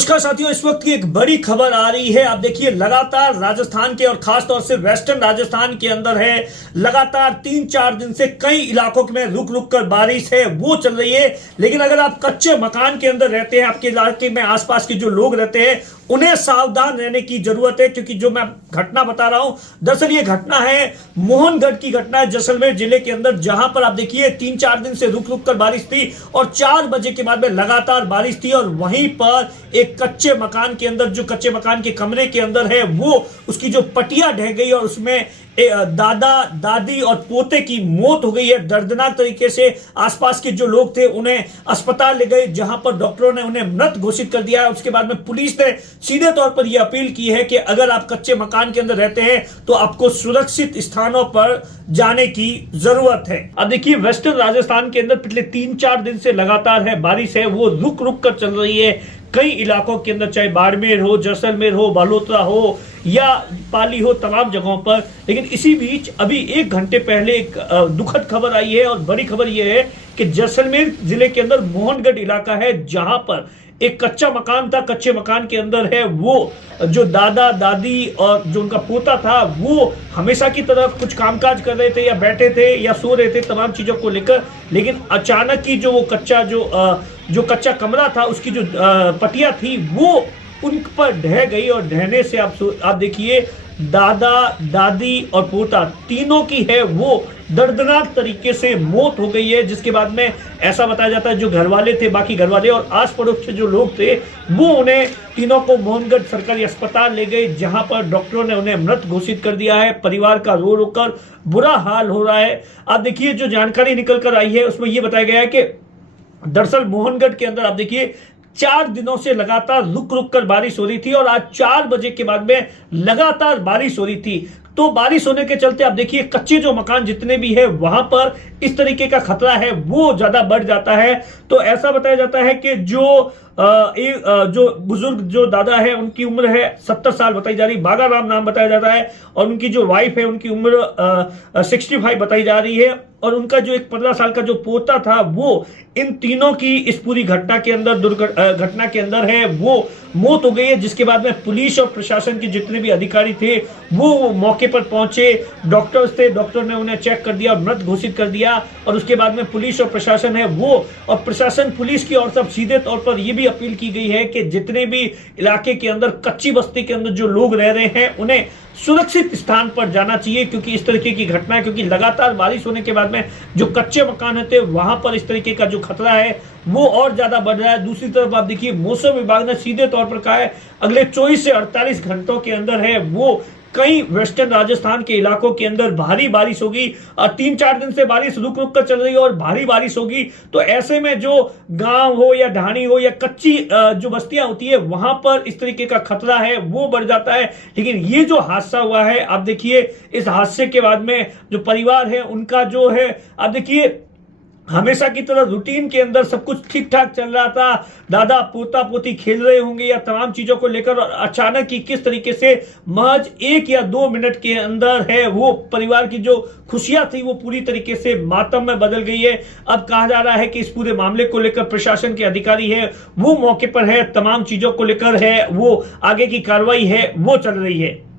नमस्कार साथियों, इस वक्त की एक बड़ी खबर आ रही है। आप देखिए, लगातार राजस्थान के और खास तौर से वेस्टर्न राजस्थान के अंदर है, लगातार 3-4 दिन से कई इलाकों में रुक रुक कर बारिश है वो चल रही है। लेकिन अगर आप कच्चे मकान के अंदर रहते हैं, आपके इलाके में आसपास के जो लोग रहते हैं, उन्हें सावधान रहने की जरूरत है। क्योंकि जो मैं घटना बता रहा हूं, दरअसल ये घटना है मोहनगढ़ की घटना है, जैसलमेर जिले के अंदर, जहां पर आप देखिए 3-4 दिन से रुक रुक कर बारिश थी और 4 बजे के बाद में लगातार बारिश थी। और वहीं पर एक कच्चे मकान के अंदर, जो कच्चे मकान के कमरे के अंदर है, वो उसकी जो पटिया ढह गई और उसमें दादा दादी और पोते की मौत हो गई है दर्दनाक तरीके से। आसपास के जो लोग थे उन्हें अस्पताल ले गए, जहां पर डॉक्टरों ने उन्हें मृत घोषित कर दिया है। उसके बाद में पुलिस ने सीधे तौर पर यह अपील की है कि अगर आप कच्चे मकान के अंदर रहते हैं तो आपको सुरक्षित स्थानों पर जाने की जरूरत है। अब देखिए, वेस्टर्न राजस्थान के अंदर पिछले 3-4 दिन से लगातार है बारिश है वो रुक रुक कर चल रही है। कई इलाकों के अंदर, चाहे बाड़मेर हो, जैसलमेर हो, बालोतरा हो या पाली हो, तमाम जगहों पर। लेकिन इसी बीच अभी 1 घंटे पहले एक दुखद खबर आई है और बड़ी खबर यह है कि जैसलमेर जिले के अंदर मोहनगढ़ इलाका है, जहां पर एक कच्चा मकान था। कच्चे मकान के अंदर है वो जो दादा दादी और जो उनका पोता था, वो हमेशा की तरह कुछ कामकाज कर रहे थे या बैठे थे या सो रहे थे तमाम चीजों को लेकर। लेकिन अचानक ही जो वो कच्चा जो कच्चा कमरा था, उसकी जो पटिया थी, वो उन पर ढह गई। और ढहने से आप देखिए, दादा दादी और पोता तीनों की है वो दर्दनाक तरीके से मौत हो गई है। जिसके बाद में ऐसा बताया जाता है जो घर वाले थे, बाकी घर वाले और आस पड़ोस के जो लोग थे, वो उन्हें तीनों को मोहनगढ़ सरकारी अस्पताल ले गए, जहां पर डॉक्टरों ने उन्हें मृत घोषित कर दिया है। परिवार का रो रो कर बुरा हाल हो रहा है। आप देखिए, जो जानकारी निकल कर आई है उसमें यह बताया गया है कि दरअसल मोहनगढ़ के अंदर आप देखिए 4 दिनों से लगातार रुक रुक कर बारिश हो रही थी और आज 4 बजे के बाद में लगातार बारिश हो रही थी। तो बारिश होने के चलते आप देखिए, कच्चे जो मकान जितने भी है वहां पर इस तरीके का खतरा है वो ज्यादा बढ़ जाता है। तो ऐसा बताया जाता है कि जो बुजुर्ग जो दादा है, उनकी उम्र है 70 साल बताई जा रही, बागा राम नाम बताया जाता है। और उनकी जो वाइफ है, उनकी उम्र 65 बताई जा रही है। और उनका जो एक 15 साल का जो पोता था, वो इन तीनों की इस पूरी घटना के अंदर है वो मौत हो गई है। जिसके बाद में पुलिस और प्रशासन के जितने भी अधिकारी थे वो मौके पर पहुंचे, डॉक्टर्स थे, डॉक्टर ने उन्हें चेक कर दिया और मृत घोषित कर दिया। और उसके बाद में पुलिस और प्रशासन है वो, और प्रशासन पुलिस की और सब सीधे तौर पर यह भी अपील की गई है कि जितने भी इलाके के अंदर, कच्ची बस्ती के अंदर जो लोग रह रहे हैं, उन्हें सुरक्षित स्थान पर जाना चाहिए। क्योंकि इस तरीके की घटना है, क्योंकि लगातार बारिश होने के बाद में जो कच्चे मकान होते हैं वहां पर इस तरीके का जो खतरा है वो और ज्यादा बढ़ रहा है। दूसरी तरफ आप देखिए, मौसम विभाग ने सीधे तौर पर कहा है अगले 24 से 48 घंटों के अंदर है वो कई वेस्टर्न राजस्थान के इलाकों के अंदर भारी बारिश होगी। 3-4 दिन से बारिश रुक रुक कर चल रही है और भारी बारिश होगी। तो ऐसे में जो गांव हो या ढाणी हो या कच्ची जो बस्तियां होती है, वहां पर इस तरीके का खतरा है वो बढ़ जाता है। लेकिन ये जो हादसा हुआ है, आप देखिए, इस हादसे के बाद में जो परिवार है उनका जो है, आप देखिए, हमेशा की तरह रूटीन के अंदर सब कुछ ठीक ठाक चल रहा था, दादा पोता पोती खेल रहे होंगे या तमाम चीजों को लेकर, और अचानक ही किस तरीके से महज 1 या 2 मिनट के अंदर है वो परिवार की जो खुशियां थी वो पूरी तरीके से मातम में बदल गई है। अब कहा जा रहा है कि इस पूरे मामले को लेकर प्रशासन के अधिकारी है वो मौके पर है, तमाम चीजों को लेकर है वो आगे की कार्रवाई है वो चल रही है।